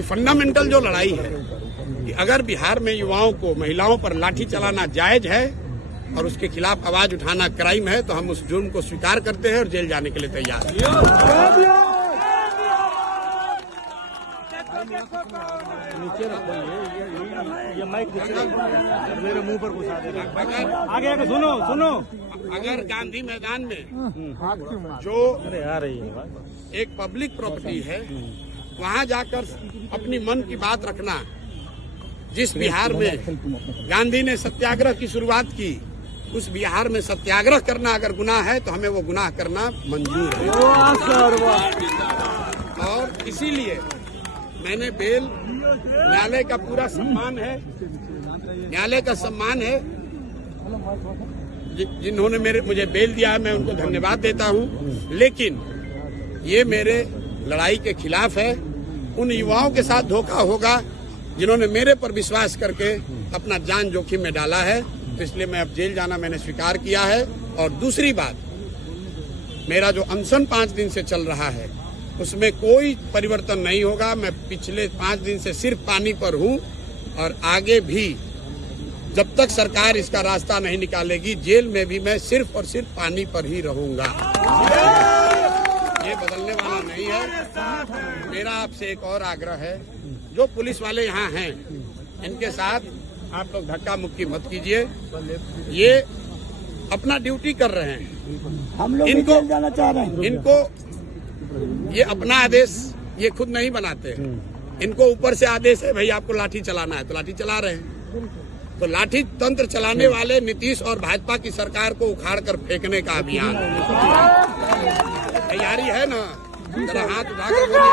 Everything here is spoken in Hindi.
कि फंडामेंटल जो लड़ाई है कि अगर बिहार में युवाओं को, महिलाओं पर लाठी चलाना जायज है और उसके खिलाफ आवाज उठाना क्राइम है, तो हम उस जुर्म को स्वीकार करते हैं और जेल जाने के लिए तैयार हैं। ये माइक मेरे मुंह पर घुसा देगा। आगे सुनो। अगर गांधी मैदान में जो आ रही है एक पब्लिक प्रॉपर्टी है, वहां जाकर अपनी मन की बात रखना, जिस बिहार में गांधी ने सत्याग्रह की शुरुआत की, उस बिहार में सत्याग्रह करना अगर गुनाह है तो हमें वो गुनाह करना मंजूर है। और इसीलिए मैंने बेल, न्यायालय का पूरा सम्मान है, न्यायालय का सम्मान है, जिन्होंने मुझे बेल दिया है, मैं उनको धन्यवाद देता हूं। लेकिन ये मेरे लड़ाई के खिलाफ है। उन युवाओं के साथ धोखा होगा जिन्होंने मेरे पर विश्वास करके अपना जान जोखिम में डाला है, तो इसलिए मैं अब जेल जाना मैंने स्वीकार किया है। और दूसरी बात, मेरा जो अनशन 5 दिन से चल रहा है उसमें कोई परिवर्तन नहीं होगा। मैं पिछले 5 दिन से सिर्फ पानी पर हूं और आगे भी जब तक सरकार इसका रास्ता नहीं निकालेगी, जेल में भी मैं सिर्फ और सिर्फ पानी पर ही रहूंगा। ये बदलने वाला नहीं है। मेरा आपसे एक और आग्रह है, जो पुलिस वाले यहाँ हैं इनके साथ आप लोग धक्का मुक्की मत कीजिए। ये अपना ड्यूटी कर रहे हैं, हम लोग इनको जाना चाह रहे हैं। इनको ये अपना आदेश ये खुद नहीं बनाते, इनको ऊपर से आदेश है, भाई आपको लाठी चलाना है तो लाठी चला रहे हैं। तो लाठी तंत्र चलाने वाले नीतीश और भाजपा की सरकार को उखाड़ कर फेंकने का अभियान तैयारी है ना? जरा हाथ उठाकर बोलिए।